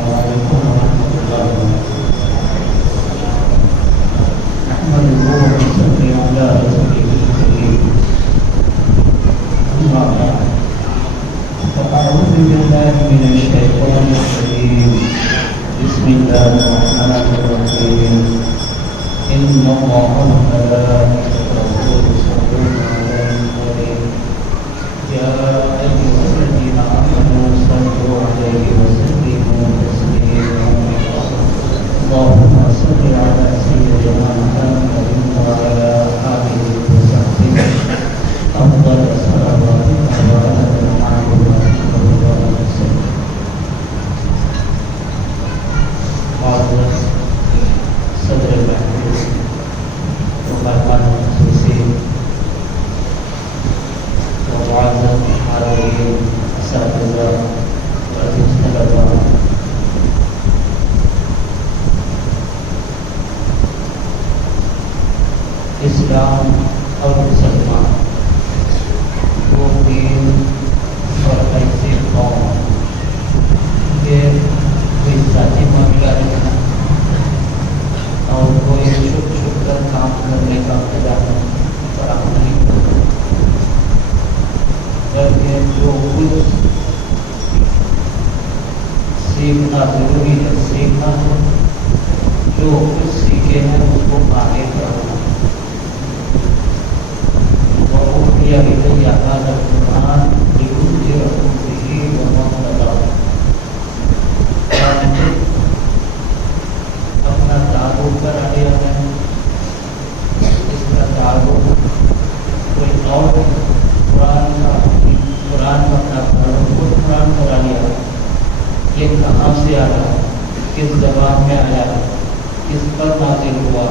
السلام علیکم ورحمۃ اللہ وبرکاتہ نحمده ونصلي على رسوله الكريم أما بعد فأعوذ بالله من الشيطان الرجيم بسم الله الرحمن الرحيم إن الله وملائكته يصلون على النبي يا أيها الذين آمنوا صلوا عليه وسلموا تسليما اللهم صل على سيدنا محمد وعلى آله وصحبه أفضل صلواتك وأتم معلوماتك وسلم. معزز صدر محفوظ ومہمان خصوصی ومعزز حاضرین اساتذہ وعزیز طلباء، اسلام اور مسلمان وہ دین اور ایسی قوم کہ کوئی ذاتی معاملہ نہیں اور کوئی چھپ چھپ کر کام کرنے کا خزانہ فراہم نہیں کرتا، بلکہ جو کچھ سیکھنا ضروری ہے سیکھنا ہے، جو کچھ سیکھے ہیں اس کو آگے کرنا. وَأُوحِيَ إِلَيَّ هَذَا الْقُرْآنُ لِأُنذِرَكُم بِهِ وَمَن بَلَغَ. اپنا تعارف کرا دیا ہے، اس کا تعارف کوئی اور قرآن کا اپنا خود قرآن کرا لیا. یہ کہاں سے آیا، کس زبان میں آیا، کس پر نازل ہوا،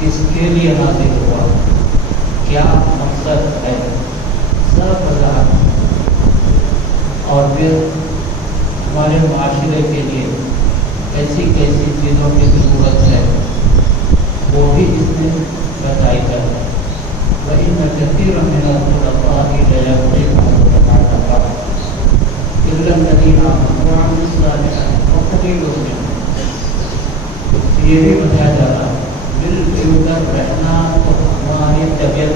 کس کے لیے نازل ہوا، کیا مقصد ہے، سب وضاحت. اور پھر ہمارے معاشرے کے لیے ایسی کیسی چیزوں کی ضرورت ہے وہ بھی اس میں بتائی جائے. وَإِنَّ كَثِيرًا مِنَ الْخُلَفَاءِ لَيَبْغُونَ الْعَدْلَ إِلَّا الَّذِينَ آمَنُوا وَعَمِلُوا الصَّالِحَاتِ وَقَلِيلٌ مِّنْهُمْ. یہ بھی بتایا جا رہا ہے مل جل کر رہنا تو ہماری طبیعت،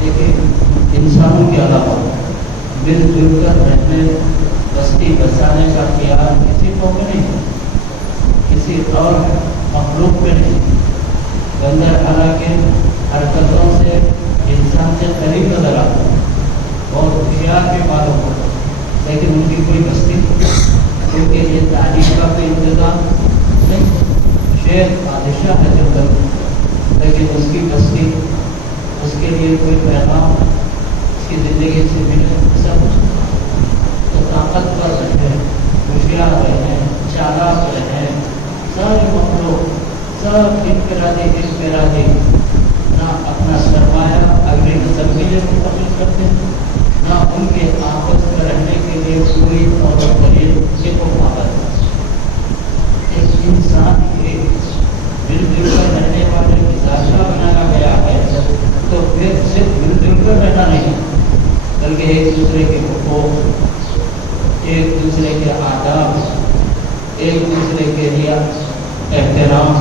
دیکھیں انسانوں کے علاوہ مل جل کر رہنے بستی بسانے کا خیال کسی کو بھی نہیں، کسی اور مخلوق پہ نہیں. بندر حالانکہ حرکتوں سے انسان سے قریب نظر آتا اور ہوشیار بھی معلوم ہوتا، لیکن ان کی کوئی بستی کیونکہ یہ تعلیم کا کوئی انتظام نہیں. شیر بادشاہ ہے جنگل، لیکن اس کی بستی، اس کے لیے کوئی پیغام اس کی زندگی سے ملے سب تو طاقتور رہے، ہوشیار رہے، چالاک رہے. سارے مخلوق سب انفرادی نہ اپنا سرمایہ اگلی نسل کے لیے منتقل کرتے، نہ ان کے آپس میں رہنے کے لیے کوئی اور طریقے کو مانا. ایک انسان کے مل جل کر رہنے والے مزاج بنایا گیا ہے، تو پھر صرف مل جل کر رہنا نہیں بلکہ ایک دوسرے کے حقوق، ایک دوسرے کے آداب، ایک دوسرے کے لیے احترام.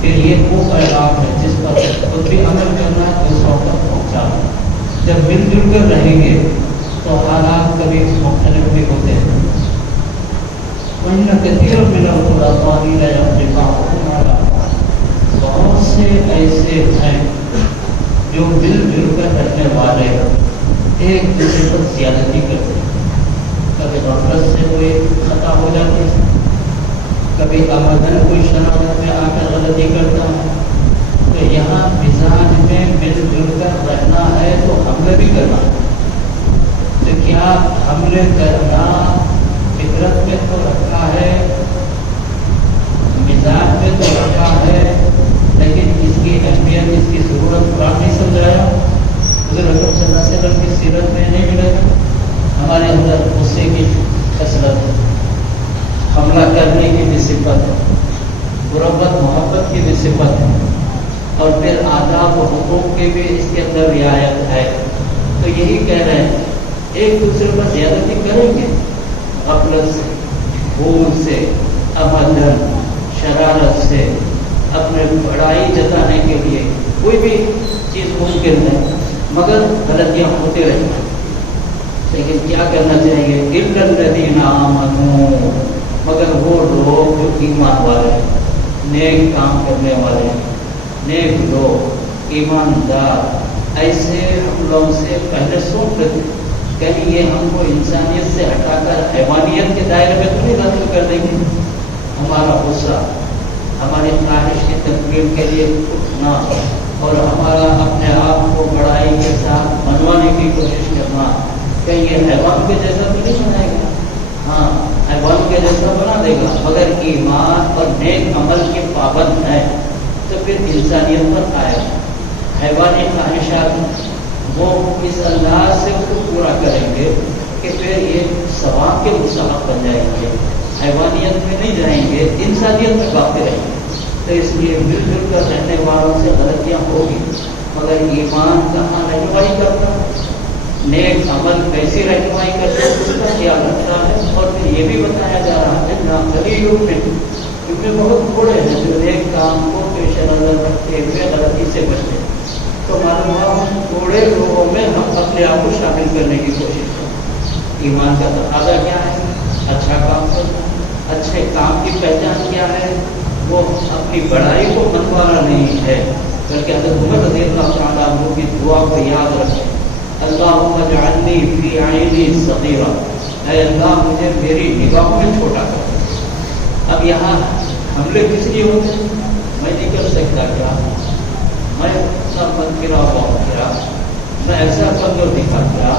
پھر یہ وہ پیغام ہے جس پر خود بھی عمل کرنا ہے، دوسروں تک پہنچانا. جب مل جل کر رہیں گے تو حالات کبھی مختلف بھی ہوتے ہیں. وَإِنَّ كَثِيرًا مِنَ الْخُلَفَاءِ لَيَبْغُونَ الْعَدْلَ. بہت سے ایسے ہیں جو مل جل کر رہنے والے ایک دوسرے پر زیادتی کرتے ہیں. کبھی غفلت سے کوئی خطا ہو جاتی ہے، کبھی عمدن کوئی شرارت میں آ کر غلطی کرتا ہے. تو یہاں مزاج میں مل جل کر رہنا ہے تو حملے بھی کرنا ہے. تو کیا حملے کرنا فطرت میں تو رکھا ہے، مزاج میں تو رکھا ہے، لیکن اس کی اہمیت، اس کی ضرورت قرآن نہیں سمجھایا. حضور اکرم صلی اللہ علیہ وسلم کی سیرت میں نہیں ملے گا. ہمارے اندر غصے کی کثرت ہے، حملہ کرنے کی بھی صفت ہے، غربت محبت کی بھی صفت ہے، اور پھر آداب و حقوق کی بھی اس کے اندر رعایت ہے. تو یہی کہہ رہے ہیں ایک دوسرے پر زیادتی کریں گے غفلت سے بھول سے، ابدن، شرارت سے، اپنے بڑائی جتانے کے لیے کوئی بھی چیز ممکن ہے، مگر غلطیاں ہوتے رہی ہیں۔ لیکن کیا کرنا چاہیے؟ اِلَّا الَّذِينَ آمَنُوا، مگر وہ لوگ جو ایمان والے ہیں، نیک کام کرنے والے ہیں، نیک لوگ، ایماندار، ایسے ہم لوگ سے پہلے سوچ رہے تھے کہیں یہ ہم کو انسانیت سے ہٹا کر حیوانیت کے دائرے میں تو نہیں داخل کر دیں گے۔ ہمارا غصہ، ہماری خواہش کی تکمیل کے لیے اٹھنا اور ہمارا اپنے آپ کو بڑائی کے ساتھ منوانے کی کوشش کرنا، کہیں یہ حیوان کے جیسا تو نہیں بنائے گا؟ ہاں، حیوان کے جیسا بنا دے گا، مگر ایمان اور نیک عمل کے پابند ہے تو پھر انسانیت پر آئے گا۔ حیوانی خواہشات وہ اس انداز سے اس کو پورا کریں گے کہ پھر یہ ثواب کے مستحق بن جائیں گے، حیوانیت میں نہیں جائیں گے، انسانیت میں باقی رہیں گے۔ تو اس لیے مل جل کر رہنے والوں سے غلطیاں ہوگی، مگر ایمان کہاں رہنمائی کرتا ہے، نیک عمل کیسی رہنمائی کرتا ہے اس کا خیال رکھتا ہے۔ اور پھر یہ بھی بتایا جا رہا ہے نا قلیل میں، کیونکہ بہت تھوڑے ہیں جو نیک کام کو پیش نظر رکھتے ہوئے غلطی سے بچتے ہیں۔ تو معلوم ہوا تھوڑے لوگوں میں ہم اپنے آپ کو شامل کرنے کی کوشش کریں۔ ایمان کا تقاضا کیا ہے؟ اچھا کام کرنا۔ اچھے کام کی پہچان کیا ہے؟ وہ اپنی بڑائی کو منوانا نہیں ہے، بلکہ حضرت عمر رضی اللہ تعالیٰ عنہ کی دعا کو یاد رکھیں، اللہم اجعلنی فی عینی صغیرہ، اے اللہ مجھے میری نگاہوں میں چھوٹا کر۔ اب یہاں حملے کس لیے ہوتے ہیں؟ میں نہیں کر سکتا کیا؟ میں اتنا مت گرا بہت گرا، میں ایسا کمزور دکھا گیا،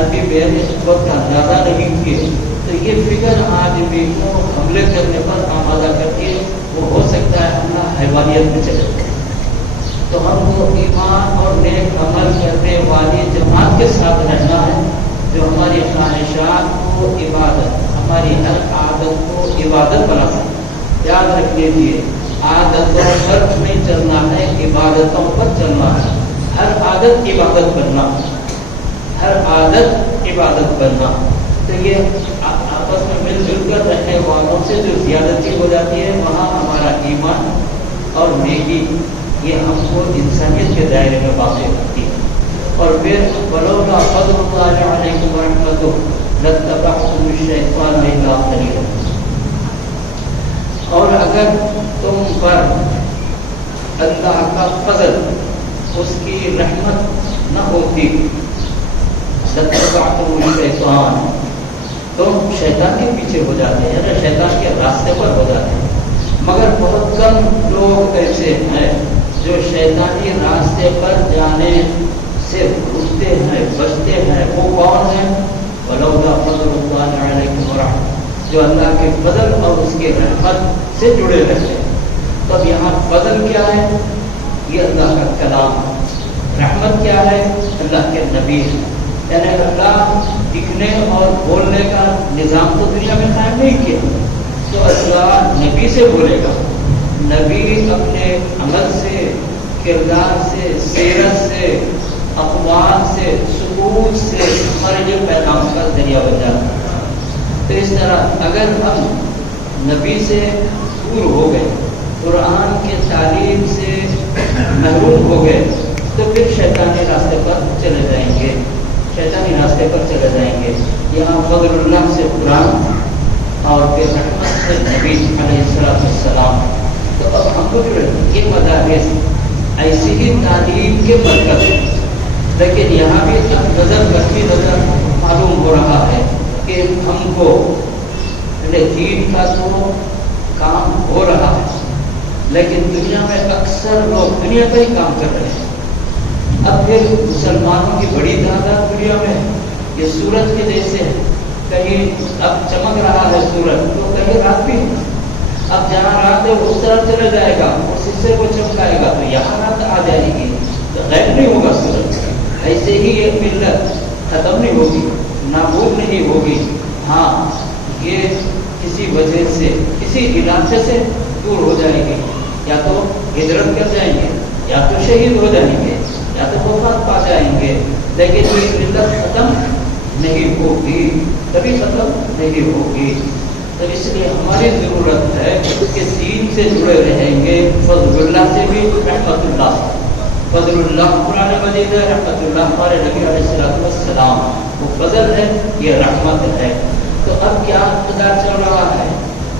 ابھی میرے وقت کا اندازہ نہیں کیے، تو یہ فکر آدمی کو حملے کرنے پر آمادہ کر کے وہ ہو سکتا ہے اپنا حیوانیت میں چلے جائے۔ تو ہم کو ایمان اور نیک عمل کرنے والی جماعت کے ساتھ رہنا ہے، جو ہماری خواہشات کو عبادت، ہماری ہر عادت کو عبادت بنا سکے۔ یاد رکھ لیجیے، عادتوں پر نہیں چلنا ہے، عبادتوں پر چلنا ہے۔ ہر عادت عبادت بننا، ہر عادت عبادت بننا۔ تو یہ آپس میں مل جل کر رہنے والوں سے جو زیادتی ہو جاتی ہے، وہاں ہمارا ایمان اور نیکی یہ ہم کو انسانیت کے دائرے میں واقع کرتی ہے۔ اور پھر ولولا فضل اللہ علیکم ورحمتہ لاتبعتم الشیطان الا قلیلا، اور اگر تم پر اللہ کا فضل، اس کی رحمت نہ ہوتی، لاتبعتم الشیطان، تم شیطان کے پیچھے ہو جاتے ہیں، یعنی شیطان کے راستے پر ہو جاتے ہیں۔ مگر بہت کم لوگ ایسے ہیں جو شیطانی راستے پر جانے سے رکتے ہیں، بچتے ہیں۔ وہ کون ہیں؟ ولولا فضل اللہ علیکم ورحمتہ، جو اللہ کے فضل اور اس کے رحمت سے جڑے رہتے ہیں۔ تو اب یہاں فضل کیا ہے؟ یہ اللہ کا کلام۔ رحمت کیا ہے؟ اللہ کے نبی ہے۔ یعنی اللہ دکھنے اور بولنے کا نظام تو دنیا میں قائم نہیں کیا، تو اللہ نبی سے بولے گا۔ نبی اپنے عمل سے، کردار سے، سیرت سے، اقوال سے، سکوت سے ہمارے لیے پیغام کا ذریعہ بن جاتا ہے۔ تو اس طرح اگر ہم نبی سے دور ہو گئے، قرآن کے تعلیم سے محروم ہو گئے، تو پھر شیطانی راستے پر چلے جائیں گے، شیطانی راستے پر چلے جائیں گے۔ یہاں فضل اللہ سے قرآن اور پھر رحمت سے نبی علیہ السلام۔ تو اب ہم کو جو یہ مدارس ایسی ہی تعلیم کے مرکز ہیں، لیکن یہاں بھی نظر بڑھتی نظر معلوم ہو رہا ہے کہ ہم کو دین کا تو کام ہو رہا ہے، لیکن دنیا میں اکثر لوگ دنیا کا ہی کام کر رہے ہیں۔ اب پھر مسلمانوں کی بڑی تعداد دنیا میں یہ سورج کے جیسے ہے، کہیں اب چمک رہا ہے سورج تو کہیں رات بھی، اب جہاں رات ہے اس طرف چلا جائے گا، اس حصے کو چمکائے گا تو یہاں رات آ جائے گی، تو غائب نہیں ہوگا سورج۔ ایسے ہی یہ ملت ختم نہیں ہوگی، نابود نہیں ہوگی۔ ہاں، یہ کسی وجہ سے، کسی علاقے سے دور ہو جائے گی، یا تو ہجرت کر جائیں گے، یا تو شہید ہو جائیں گے، یا تو وفات پا جائیں گے، لیکن یہ ملت ختم نہیں ہوگی، کبھی ختم نہیں ہوگی۔ تو اس لیے ہماری ضرورت ہے کہ دین سے جڑے رہیں گے، فضل اللہ سے بھی، رحمت اللہ سے۔ فضل اللہ قرآن مجید ہے، رحمت اللہ ہمارے نبی علیہ السلام، وہ فضل ہے، یہ رحمت ہے۔ تو اب کیا انتظار چل رہا ہے؟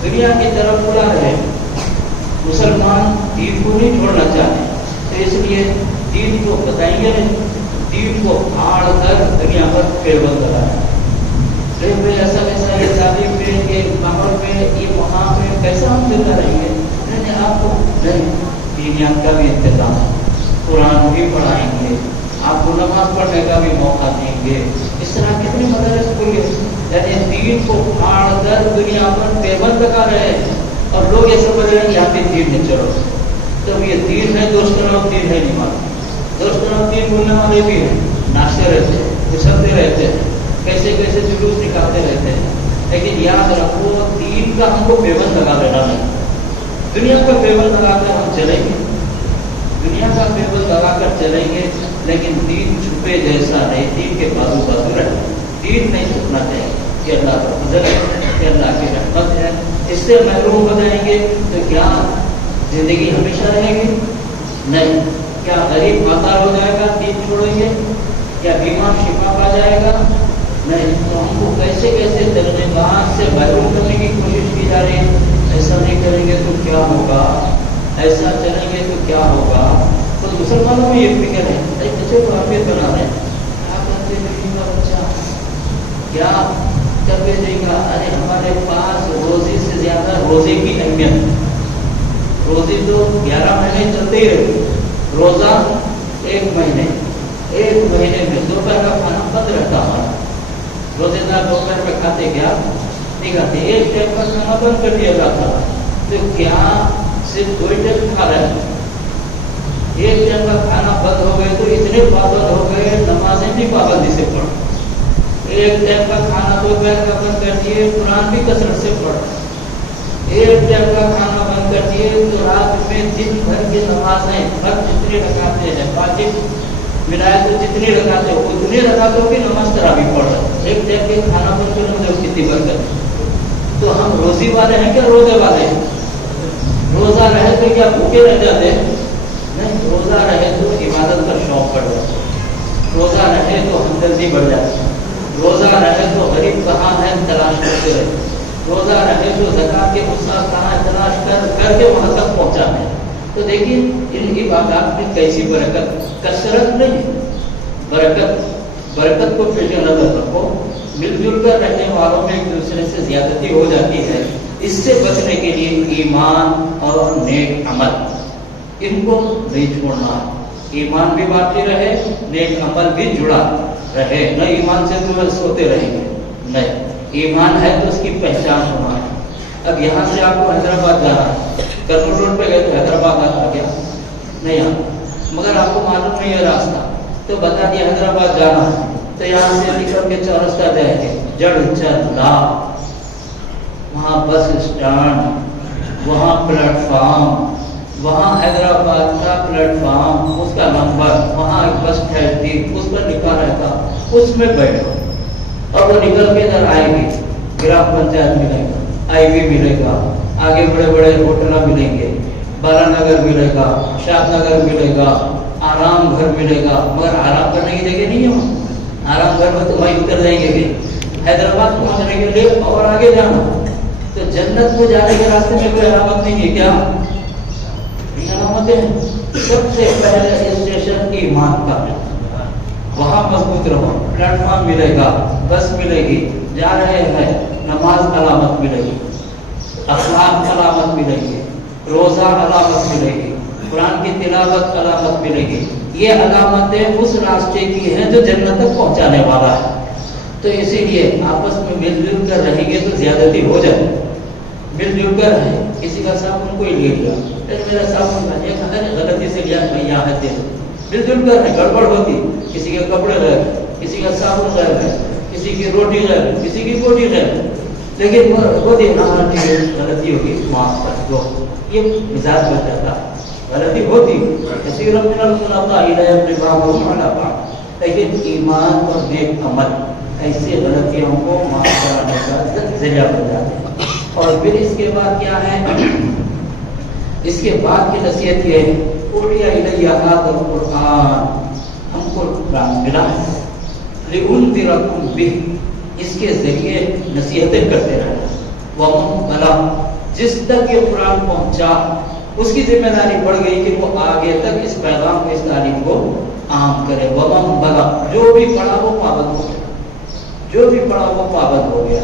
دنیا کی طرف بلا رہے، مسلمان دین کو نہیں چھوڑنا چاہتے، تو اس لیے دین کو بتائیں گے نہیں، دین کو پھاڑ کر دنیا پر پیبند لگایا۔ ایسا ویسا یہ شادی پہ، یہ ماحول پہ، یہ وہاں پہ کیسا ہم زندہ رہیں گے؟ نہیں، آپ کو نہیں، دینیات کا بھی انتظام، قرآن بھی پڑھائیں گے، آپ کو نماز پڑھنے کا بھی موقع دیں گے۔ اس طرح کتنے مدارس کھلے، یعنی دین کو پھاڑ کر دنیا پر پیبند لگا رہے ہیں، اور لوگ یہ سمجھ رہے ہیں یہاں پہ دین میں چلو، تو یہ دین ہے، دوستانہ دین ہے، نماز دوستانہ دین بولنے والے بھی ہیں، ناچتے رہتے ہیں، اچھلتے رہتے ہیں، کیسے کیسے جلوس نکالتے رہتے ہیں، لیکن یاد رکھو دین کا ہم کو پیبند لگا دینا نہیں۔ دنیا کا پیبند لگا کر ہم چلیں گے، دنیا کا پیبند لگا کر چلیں گے، لیکن دین چھپے جیسا نہیں، دین کے بازو بازو رہے، دین نہیں چھپنا چاہیے کہ اللہ کا فضل ہے، کہ اللہ کی رحمت ہے۔ اس سے محروم ہو جائیں گے تو کیا زندگی ہمیشہ رہے گی؟ نہیں۔ کیا غریب ماتار ہو جائے گا دین چھوڑیں گے؟ کیا بیمار شفا پا جائے گا؟ نہیں۔ تو ہم کو کیسے کیسے ترجمات سے محروم کرنے کی کوشش کی جا رہی ہے۔ ایسا نہیں کریں گے تو کیا ہوگا، ایسا چلیں گے تو کیا ہوگا؟ تو مسلمانوں میں یہ فکر ہے، ایک بچے کو حافظ بنا رہے ہیں، کیا کرتے ہیں کا بچہ، کیا کر دے گا؟ ارے ہمارے پاس روزی سے زیادہ روزے کی اہمیت، روزی تو 11 مہینے چلتے ہی رہتی، روزہ 1 مہینے، 1 مہینے میں دوپہر کا کھانا بند رہتا ہمارا، روزے دار دوپہر میں کھاتے کیا نہیں کھاتے، ایک ٹائم کا کھانا بند کر دیا جاتا، تو کیا صرف 2 ٹائم کھا رہے ہیں؟ ایک ٹائم کا کھانا بند ہو گئے تو اتنے پابند ہو گئے، نمازیں بھی پابندی سے پڑھ، ایک ٹائم کا کھانا دوپہر کا بند کر دیے، قرآن بھی کثرت سے پڑھ، ایک ٹائم کا کھانا بند کر دیے تو رات میں دن بھر کی نمازیں ہر جتنے رکعتیں ہیں، واجب ملائے تو جتنی رکعتیں ہو اتنی رکعتوں کی نماز تراویح پڑھ رہے ہیں، ایک ٹائم کے کھانا بند کرنے میں اس کی برکت۔ تو ہم روزی والے ہیں کیا روزے والے ہیں؟ روزہ رہے تو کیا بھوکے رہ جاتے ہیں؟ نہیں، روزہ رہے تو عبادت کا شوق بڑھ جاتا ہے، روزہ رہے تو ہمدردی بڑھ جاتی ہے، روزہ رہے تو غریب کہاں ہے تلاش کرتے رہے، روزہ رہے تو زکات کے مستحق کہاں ہے تلاش کر کے وہاں تک پہنچانے۔ تو دیکھیے ان عبادات میں کیسی برکت، کثرت نہیں، برکت کو پیش نظر رکھو۔ مل جل کر رہنے والوں میں ایک دوسرے سے زیادتی ہو جاتی ہے، اس سے بچنے کے لیے ایمان اور نیک عمل ان کو نہیں چھوڑنا، ایمان بھی باقی رہے، نیک عمل بھی جڑا رہے، نہ ایمان سے تو سوتے رہیں گے، نہیں، ایمان ہے تو اس کی پہچان ہونا ہے۔ اب یہاں سے آپ کو حیدرآباد جانا ہے، کرنول روڈ پہ گئے تو حیدرآباد آ گیا نہیں آتا، مگر آپ کو معلوم نہیں ہے راستہ، تو بتا دیا حیدرآباد جانا ہے، تو یہاں سے نکل کے چورستہ جائیں گے، جڑ چلا، وہاں بس اسٹینڈ، وہاں پلیٹ فارم، وہاں حیدرآباد کا پلیٹ فارم، اس کا نمبر، وہاں ایک بس ٹھہرتی، اس پر لکھا رہتا، اس میں بیٹھو، اور وہ نکل کے ادھر آئے گی، گرام پنچایت ملے گا، آئی وی ملے گا، آگے بڑے بڑے ہوٹل ملیں گے، بالا نگر ملے گا، شاد نگر ملے گا، آرام گھر ملے گا، مگر آرام کرنے کی جگہ نہیں ہے وہاں، آرام گھر میں تو وہیں اتر جائیں گے بھی، حیدرآباد پہنچنے کے لیے اور آگے جانا، تو جنت کو جانے کے راستے میں کوئی علامت نہیں ہے کیا؟ علامتیں ہیں، سب سے پہلے اسٹیشن ایمان کا، وہاں مضبوط رہو، پلیٹ فارم ملے گا، بس ملے گی، جا رہے ہیں، نماز علامت ملے گی، اخلاق علامت ملے گی، روزہ علامت ملے گی، قرآن کی تلاوت علامت ملے گی، یہ علامتیں اس راستے کی ہیں جو جنت تک پہنچانے والا ہے۔ تو اسی لیے آپس میں مل جل کر رہیں گے تو زیادتی ہو جائے، مل جل کر رہیں، کسی کا صابن کوئی لے لیا، میرا صابن غلطی سے لیا، میں یہاں ہے، مل جل کر رہیں، گڑبڑ ہوتی، کسی کے کپڑے غیر، کسی کا صابن غیر ہے، کسی کی روٹی غیر، کسی کی بوٹی غیر، لیکن وہ دیکھنا غلطی ہوگی، معاف کر دو، یہ مزاج بن جاتا ہے، غلطی ہوتی، کسی رب لیکن ایمان اور نیک عمل ایسی غلطیوں کو معاف کرانے کا ذریعہ بن جاتے ہیں۔ اور پھر اس کے بعد کیا ہے؟ اس کے بعد کی نصیحت یہ ہے اوحی الی ھذا القرآن، ہم کو قرآن ملا ہے لأنذرکم بہ، اس کے ذریعے نصیحتیں کرتے رہنا، ومن بلغ، جس تک یہ قرآن پہنچا اس کی ذمہ داری پڑ گئی کہ وہ آگے تک اس پیغام کو، اس تعلیم کو عام کرے، ومن بلغ، جو بھی پڑھا وہ پابند ہو گیا، جو بھی پڑھا وہ پابند ہو گیا۔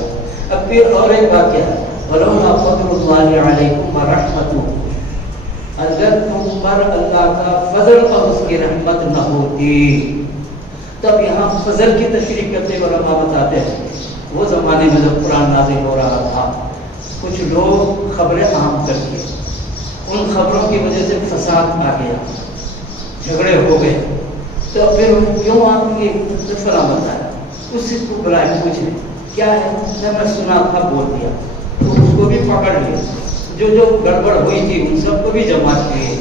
اب پھر اور ایک بات کیا ہے، وَلَوْلَا فَضْلُ اللَّهِ عَلَيْكُمْ وَرَحْمَتُهُ، اگر تم پر اللہ کا فضل اور اس کی رحمت نہ ہوتی۔ تب یہاں فضل کی تشریح کرتے علماء بتاتے ہیں وہ زمانے میں جب قرآن نازل ہو رہا تھا کچھ لوگ خبریں عام کر دیے، ان خبروں کی وجہ سے فساد آ گیا، جھگڑے ہو گئے، تو پھر کیوں آپ کی فلاں بتایا، اس سے کو بلائے پوچھے کیا ہے، جب میں سنا تھا بول دیا، تو اس کو بھی پکڑ لیا، جو گڑبڑ ہوئی تھی ان سب کو بھی جمع کیے۔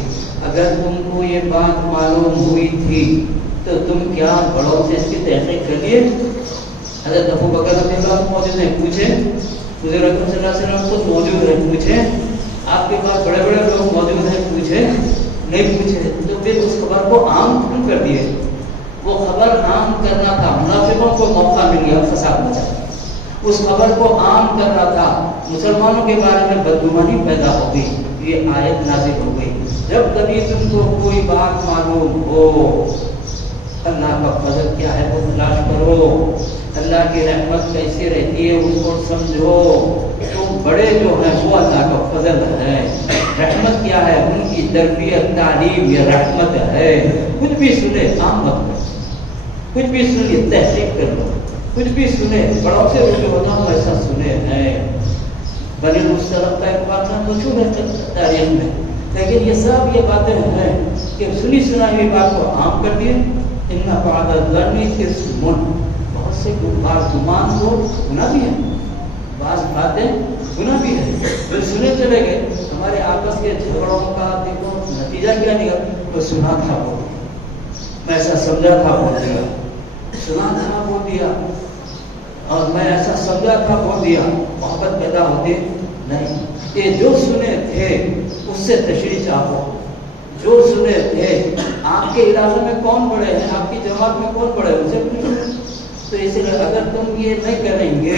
اگر تم کو یہ بات معلوم ہوئی تھی تو تم کیا بڑوں سے اس کی تحقیق کر لیے؟ حضرت ابو بکر رضی اللہ عنہ موجود ہیں، پوچھے، حضور اکرم صلی اللہ علیہ وسلم خود موجود ہیں، پوچھے، آپ کے پاس بڑے بڑے لوگ موجود ہیں، پوچھے نہیں پوچھے، تو پھر اس خبر کو عام کیوں کر دیے؟ وہ خبر عام کرنا تھا، منافقوں کو موقع مل گیا فساد مچانے، اس خبر کو عام کرنا تھا، مسلمانوں کے بارے میں بدگمانی پیدا ہو گئی، یہ آیت نازل ہو گئی۔ جب کبھی تم کو کوئی بات معلوم ہو، اللہ کا فضل کیا ہے وہ تلاش کرو، اللہ کی رحمت کیسے رہتی ہے اس کو سمجھو، تم بڑے جو ہیں وہ اللہ کا فضل ہے، رحمت کیا ہے ان کی تربیت تعلیم، یہ رحمت ہے۔ کچھ بھی سنے عام مت کرو، کچھ بھی سنیے تحقیق کر لو، کچھ بھی سنے بڑوں سے رجوع ہونا، ایسا سنے ہیں۔ بنی مصطلق کا ایک بات مشہور ہے تاریخ میں، لیکن یہ سب یہ باتیں ہیں کہ سنی سنائی ہوئی بات کو عام کر دیے۔ ان بعد الظن اثم، بہت سے گمان کو گناہ بھی ہے، بعض باتیں گناہ بھی ہے، پھر سنے چلے گئے۔ ہمارے آپس کے جھگڑوں کا دیکھو نتیجہ کیا نکلا، تو سنا تھا بول دیا، میں ایسا سمجھا تھا بول دیا، سنا تھا بول دیا، اور میں ایسا سمجھا تھا بول دیا، محبت پیدا ہوتی نہیں۔ یہ جو سنے تھے اس سے تشریح چاہو، جو سنے تھے آپ کے علاقے میں کون بڑے ہیں، آپ کی جماعت میں کون بڑے ہیں، ان سے پوچھو۔ تو اس لیے اگر تم یہ نہیں کریں گے،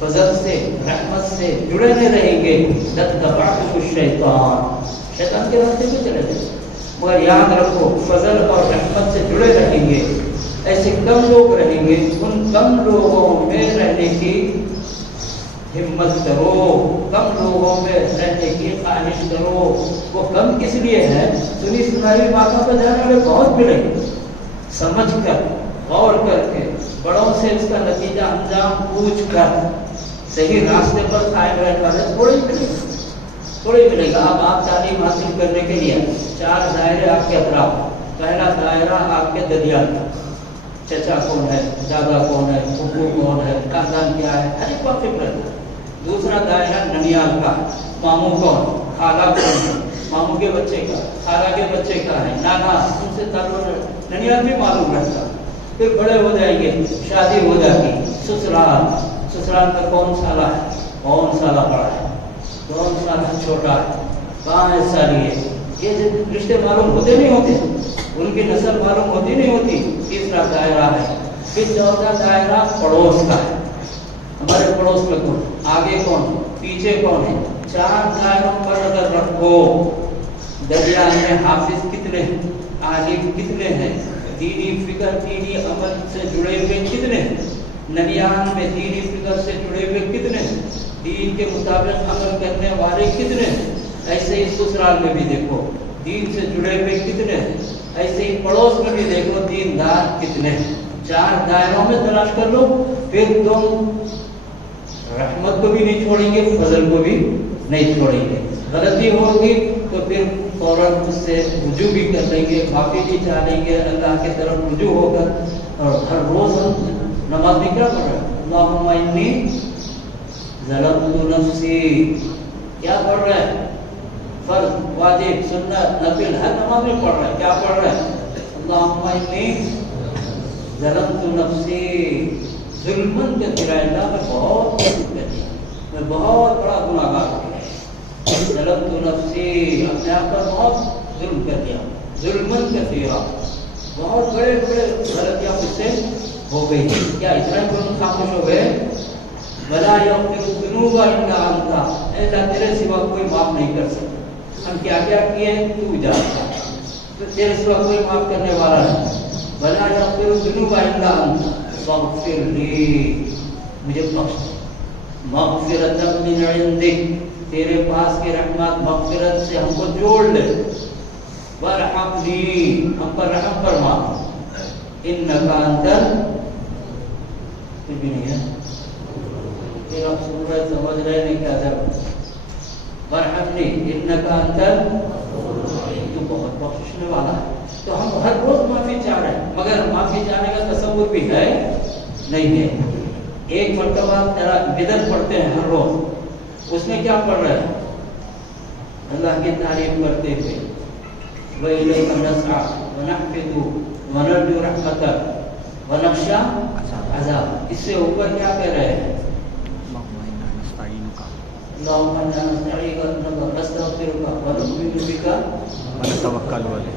فضل سے رحمت سے جڑے نہیں رہیں گے، لَتَّبَعْتُمُ الشَّيْطَانَ، شیطان کے راستے پہ چلے جائیں۔ مگر یاد رکھو فضل اور رحمت سے جڑے رہیں گے، ایسے کم لوگ رہیں گے، ان کم لوگوں میں رہنے کی ہمت کرو، کم لوگوں میں رہنے کی خواہش کرو۔ وہ کم کس لیے ہے؟ سنی سنائی باتوں پہ جانے والے بہت ملیں گے، سمجھ کر غور کر کے بڑوں سے اس کا نتیجہ انجام پوچھ کر صحیح راستے پر قائم رہنے والے تھوڑے ہی ملے گا۔ اب آپ تعلیم حاصل کرنے کے لیے 4 دائرے آپ کے اطراف، پہلا دائرہ آپ کے ددیال کا، چچا کون ہے، دادا کون ہے، ابو کون ہے، خاندان کیا ہے، ہر ایک واقف رہتا ہے۔ دوسرا دائرہ ننیال کا، ماموں کون، خالہ کون ہے، ماموں کے بچے کا، خالہ کے بچے کا ہے، نانا، ان سے تعلق ننیال بھی معلوم رہتا۔ پھر بڑے ہو جائیں گے، شادی ہو جاتی، سسرال کا کون سالہ ہے، کون سالہ بڑا ہے، کون سالہ چھوٹا ہے، کہاں ہے سالی ہے، یہ رشتے معلوم ہوتے نہیں ہوتے، ان کی نسل معلوم ہوتی نہیں ہوتی۔ تیسرا دائرہ ہے، پھر چوتھا دائرہ پڑوس کا ہے، ہمارے پڑوس میں کون، آگے کون، پیچھے کون ہے۔ 4 دائروں پر اگر رکھو، دریا میں حافظ کتنے ہیں، عالم کتنے ہیں، دینی فکر دینی عمل سے جڑے ہوئے کتنے ہیں، ننیان میں دینی فکر سے جڑے ہوئے کتنے ہیں، دین کے مطابق عمل کرنے والے کتنے ہیں۔ ایسے ہی سسرال میں بھی دیکھو دین سے جڑے ہوئے کتنے ہیں، ایسے ہی پڑوس میں بھی دیکھو دیندار کتنے ہیں۔ 4 دائروں میں تلاش کر لو، پھر تم رحمت کو بھی نہیں چھوڑیں گے، فضل کو بھی نہیں چھوڑیں گے۔ غلطی ہوگی تو پھر فوراً اس سے رجوع بھی کر لیں گے، معافی بھی چاہ لیں گے اللہ کی طرف رجوع ہو کر۔ اور ہر روز ہم نماز میں کیا پڑھ رہے ہیں، اللہم انی ظلمت نفسی، کیا پڑھ رہے ہیں، فرض واجب سنت نفل ہر نماز میں پڑھ رہے ہیں، کیا پڑھ رہے ہیں، اللہم انی ظلمت نفسی، ظلمن کا کرایہ اللہ میں بہت اپنے آپ پر بہت ظلم کر دیا، ظلمن کثیرا، بہت بڑے بڑے غلطیاں مجھ سے ہو گئی. کیا اتنا ہی تم خاموش ہو گئے؟ ولا یغفر الذنوب الا انت، اے اللہ تیرے سوا کوئی معاف نہیں کر سکتا. ہم کیا کیا کیے تو جانتا، تو تیرے سوا کوئی معاف کرنے والا نہیں. ولا یغفر الذنوب الا انت فاغفر لی، مجھے بخش دے. مغفرت من عندک، تیرے پاس کی رحمت مغفرت سے ہم کو جوڑ لے. وارحمنی، ہم پر رحم فرما. انک انت، کچھ بھی نہیں ہے تیرا سورج سمجھ رہے نہیں کیا ضرورت. وارحمنی انک انت، تو بہت بخشنے والا ہے. تو ہم ہر روز معافی چاہ رہے ہیں، مگر معافی چاہنے کا تصور بھی ہے نہیں ہے. ایک مرتبہ ذرا بدر پڑھتے ہیں ہر روز، اس میں کیا پڑھ رہے ہیں؟ اللہ کی تعریف کرتے ہوئے وَإِلَيْكَ نَسْعَىٰ وَنَحْفِظُ وَنَرْجُو رَحْمَتَكَ وَنَخْشَىٰ عَذَابَكَ. اس سے اوپر کیا کہہ رہے ہیں؟ اللهم انا نستعينك ونستغفرك ونؤمن بك ونتوکل علیک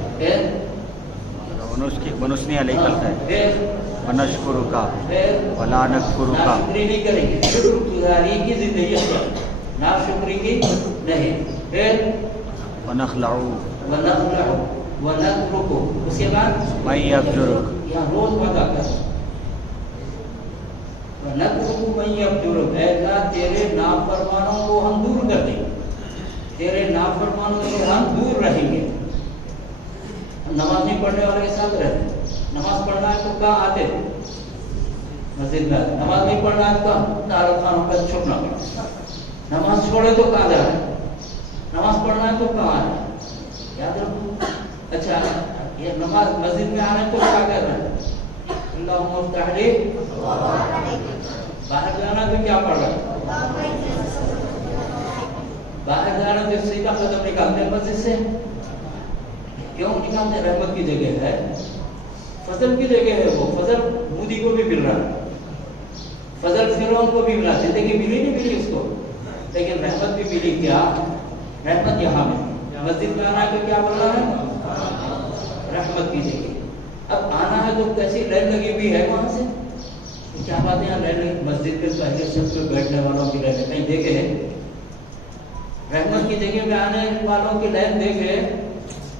ونثنی علیک الخیر ونشکرک ولا نکفرک. ناشکری نہیں کریں گے، شکر گزاری کی زندگی اختیار، ناشکری کی نہیں. پھر ونخلع ونترک، اس کے بعد من یفجرک، یہاں روز وعدہ کر. ونترک من یفجرک، اے اللہ تیرے نافرمانوں کو ہم دور کر دیں گے، تیرے نافرمانوں سے ہم دور رہیں گے. ہم نماز نہیں پڑھنے والے کے ساتھ رہتے ہیں. نماز پڑھنا ہے تو کہاں آتے؟ مسجد میں. نماز نہیں پڑھنا ہے تو دارو خانوں پر چھپنا پڑتا. نماز چھوڑے تو کہاں جا رہے ہیں؟ نماز پڑھنا ہے تو کہاں ہے؟ یاد رکھو. اچھا یہ نماز مسجد میں آنے تو کیا کر رہے ہیں؟ اللہم افتح لی. باہر جانا تو کیا پڑھ رہا ہے؟ باہر جانا تو سیدھا قدم نکالتے ہیں مسجد سے. کیوں نکالتے؟ رحمت کی جگہ ہے، فضل کی جگہ ہے. وہ فضل مودی کو بھی مل رہا ہے، فضل فرعون کو بھی ملا. زندگی ملی نہیں ملی اس کو، لیکن رحمت بھی ملی. کیا رحمت یہاں میں مسجد میں آنا ہے تو کیا بول رہا ہے؟ رحمت کی جگہ. اب آنا ہے تو کیسی لائن لگی ہوئی ہے وہاں سے. کیا بات ہے یہاں لائن لگی؟ مسجد کے پہلے سب کو بیٹھنے والوں کی لائن کہیں دیکھے ہیں؟ رحمت کی جگہ میں آنے والوں کی لائن دیکھے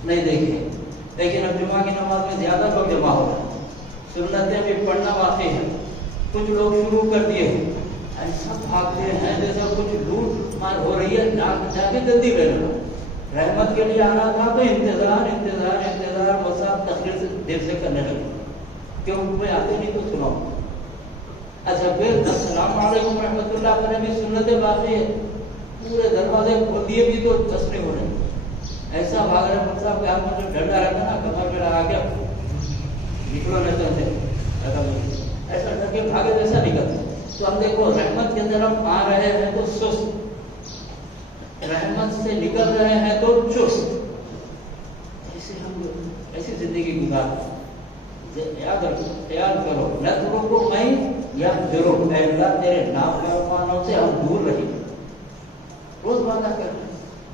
نہیں دیکھے. لیکن اب جمعہ کی نماز میں زیادہ لوگ جمع ہو رہے ہیں. سنتیں بھی پڑھنا واقعی ہے. کچھ لوگ شروع کر دیے ہیں، ایسا بھاگتے ہیں جیسا کچھ لوٹ مار ہو رہی ہے، جا کے جلدی لے لینا. رحمت کے لیے آنا تھا تو انتظار انتظار انتظار مساف تقریر سے دیر سے کرنے لگے. کیوں کوئی آتے نہیں تو سناؤ. اچھا پھر السلام علیکم رحمۃ اللہ کرنے بھی سنتیں باقی ہے. پورے دروازے کھول دیے بھی تو دس نہیں ہو رہے. ایسا بھاگ رہے ہیں صاحب کہ آپ کو جو ڈنڈا رہتا نا کمر پہ لگا کے نکلو نہیں چلتے، ایسا ڈر کے بھاگے جیسا نکلتے. تو ہم دیکھو رحمت کے اندر ہم آ رہے ہیں تو سست، رحمت سے نکل رہے ہیں تو چست. ایسے ہم ایسی زندگی گزار. یاد رکھو، خیال کرو. نترکو من یفجرک، اے اللہ تیرے نافرمانوں سے ہم دور رہیں. روز وعدہ کر رہے ہیں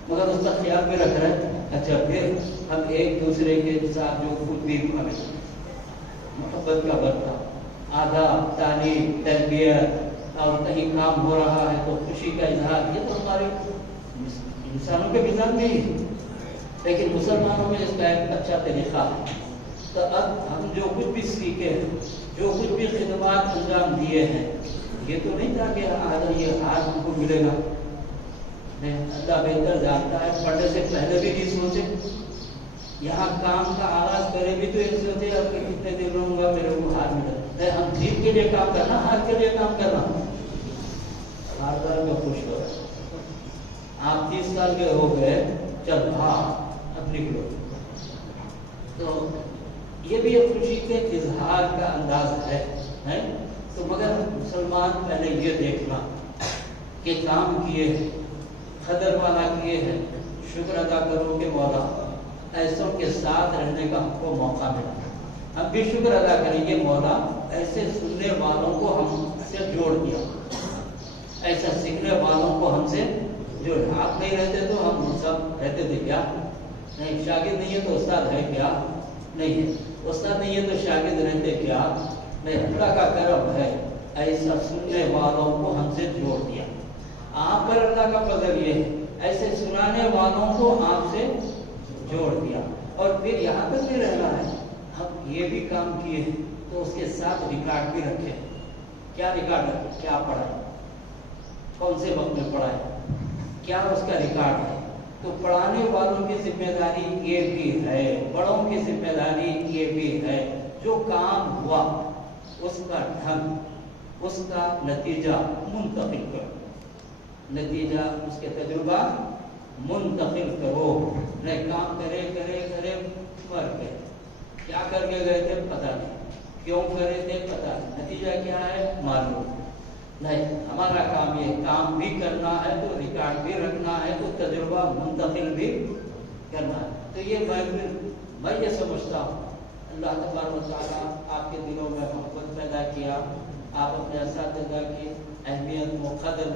مگر اس کا خیال بھی رکھ رہے ہیں. اچھا پھر ہم ایک دوسرے کے ساتھ جو خود بھی محبت کا برتا، آداب، تعلیم، تربیت، اور کہیں کام ہو رہا ہے تو خوشی کا اظہار، یہ تو ہمارے انسانوں کے مزاج میں ہی ہے. لیکن مسلمانوں میں اس کا ایک اچھا طریقہ ہے. تو اب ہم جو کچھ بھی سیکھے ہیں، جو کچھ بھی خدمات انجام دیے ہیں، یہ تو نہیں تھا کہ آج ہم کو ملے گا. اللہ بہتر جانتا ہے. پڑھنے سے پہلے بھی نہیں سوچے، یہاں کام کا آغاز کرے بھی تو یہ سوچے اب کتنے دن رہوں گا میرے کو ہاتھ ملے. ہم جیت کے لیے کام کرنا، ہاتھ کے لیے کام کرنا. ہار بار میں خوش ہو رہا. آپ 30 سال کے ہو گئے، چل ہاں اب نکلو. تو یہ بھی ایک خوشی کے اظہار کا انداز ہے. تو مگر مسلمان پہلے یہ دیکھنا کہ کام کیے ہیں، قدر والا کیے ہیں، شکر ادا کرو کہ مولا ایسوں کے ساتھ رہنے کا ہم کو موقع ملا. ہم بھی شکر ادا کریں گے مولا ایسے سننے والوں کو ہم سے جوڑ دیا، ایسا سیکھنے والوں کو ہم سے جو آپ نہیں رہتے تو ہم سب رہتے تھے کیا. نہیں شاگرد نہیں ہے تو استاد ہے کیا؟ نہیں ہے۔ استاد نہیں ہے تو شاگرد رہتے کیا؟ نہیں۔ اللہ کا کرم ہے ایسا سننے والوں کو ہم سے جوڑ دیا۔ آپ پر اللہ کا فضل یہ ہے ایسے سنانے والوں کو آپ سے جوڑ دیا، اور پھر یہاں تک بھی رہنا ہے۔ اب یہ بھی کام کیے تو اس کے ساتھ ریکارڈ بھی رکھے۔ کیا ریکارڈ رکھے؟ کیا پڑھا ہے، کون سے وقت میں پڑھا ہے، کیا اس کا ریکارڈ ہے۔ تو پڑھانے والوں کی ذمہ داری یہ بھی ہے، بڑوں کی ذمہ داری یہ بھی ہے، جو کام ہوا اس کا ڈھنگ، اس کا نتیجہ منتقل کرو، نتیجہ اس کے تجربہ منتقل کرو۔ نہیں کام کرے کرے کرے مر گئے، کیا کر کے گئے تھے پتہ نہیں، کیوں کرے تھے پتہ نہیں، نتیجہ کیا ہے معلوم نہیں۔ ہمارا کام یہ کام بھی کرنا ہے تو ریکارڈ بھی رکھنا ہے تو تجربہ منتقل بھی کرنا ہے۔ تو یہ میں یہ سمجھتا ہوں اللہ تبارک و تعالیٰ آپ کے دلوں میں محبت پیدا کیا، آپ اپنے اساتذہ کی اہمیت و قدر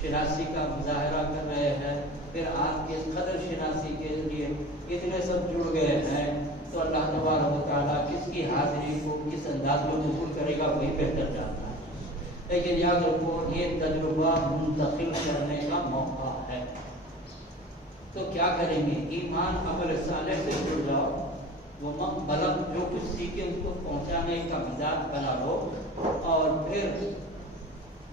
شناسی کا مظاہرہ کر رہے ہیں، پھر آپ کے قدر شناسی کے لیے اتنے سب جڑ گئے ہیں، تو اللہ تبارک و تعالیٰ کس کی حاضری کو کس انداز میں قبول کرے گا وہی بہتر جانتا ہے۔ لیکن یاد رکھو یہ تجربہ منتقل کرنے کا موقع ہے، تو کیا کریں گے؟ ایمان عمل صالح سے جڑ جاؤ، وہ مقبلہ جو کچھ سیکھے اس کو پہنچانے کا مزاج بنا لو، اور پھر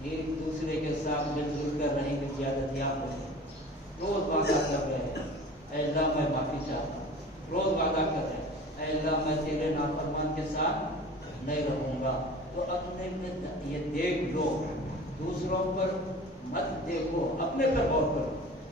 ایک دوسرے کے ساتھ مل جل کر رہیں گے، زیادت یاب ہوگی۔ روز وعدہ کر رہے ہیں اے اللہ میں معافی چاہتا ہوں، روز وعدہ کر رہے ہیں اے اللہ میں تیرے نافرمان کے ساتھ نہیں رہوں گا۔ تو اپنے میں یہ دیکھ لو، دوسروں پر مت دیکھو، اپنے پر غور کرو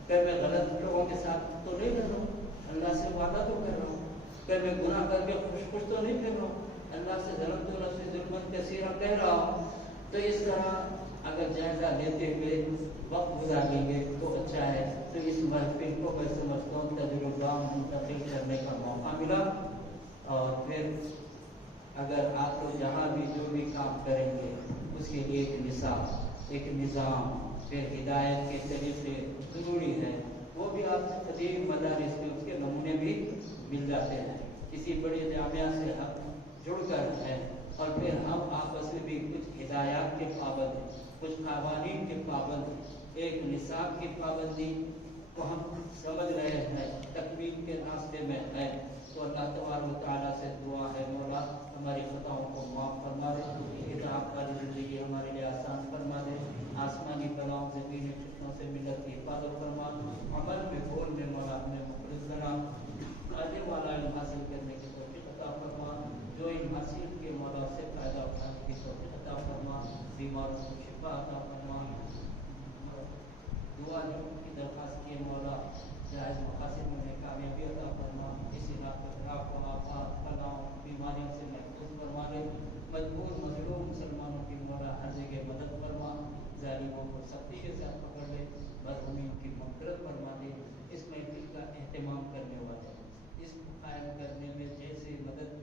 کہ میں غلط لوگوں کے ساتھ تو نہیں رہ رہا ہوں، اللہ سے وعدہ تو کر رہا ہوں، کہ میں گناہ کر کے خوش خوش تو نہیں پھر رہا ہوں، اللہ سے ظلم تو نفس ظلم کثیرا کہہ رہا ہوں۔ تو اس طرح اگر جائزہ لیتے ہوئے وقت گزاریں گے تو اچھا ہے۔ تو اس محفل کو میں سمجھتا ہوں تجربہ منتقل کرنے کا موقع ملا، اور پھر اگر آپ لوگ جہاں بھی جو بھی کام کریں گے اس کے لیے ایک نصاب، ایک نظام، پھر ہدایت کے طریقے ضروری ہے، وہ بھی آپ سے قدیم مدارس میں اس کے نمونے بھی مل جاتے ہیں۔ کسی بڑی جامعہ سے ہم جڑ کر ہیں، اور پھر ہم آپس میں بھی کچھ ہدایات کے پابند ہیں، کچھ قوانین کے پابند ہیں، ایک نصاب کی پابندی کو ہم سمجھ رہے ہیں، تکمیل کے راستے میں ہیں۔ تو اللہ تبارک و تعالیٰ سے دعا ہے مولا ہماری خطاؤں کو معاف فرما دے، کتاب والی زندگی ہمارے لیے آسان فرما دے، آسمانی بلاؤں زمینی فتنوں سے ملت کی حفاظت فرما، عمل میں بولنے مولا ہمیں مخلص بنا، علم والا علم حاصل کرنے کی توفیق عطا فرما، جو علم حاصل کے مولا سے فائدہ اٹھانے کی توفیق عطا فرما، بیماروں کو شفا عطا فرما، دعا کی درخواست کی مولا جائز مقاصد میں کامیابی عطا فرما، اس علاقے کو آفات بلاؤں بیماریوں سے محفوظ فرما دے، مجبور مظلوم مسلمانوں کی مولا ہر جگہ مدد فرما، ظالموں کو سختی کے ساتھ پکڑ لے، مرحومین کی مغفرت فرما دے۔ اس محفل کا اہتمام کرنے والے، اس کو قائم کرنے میں جیسے مدد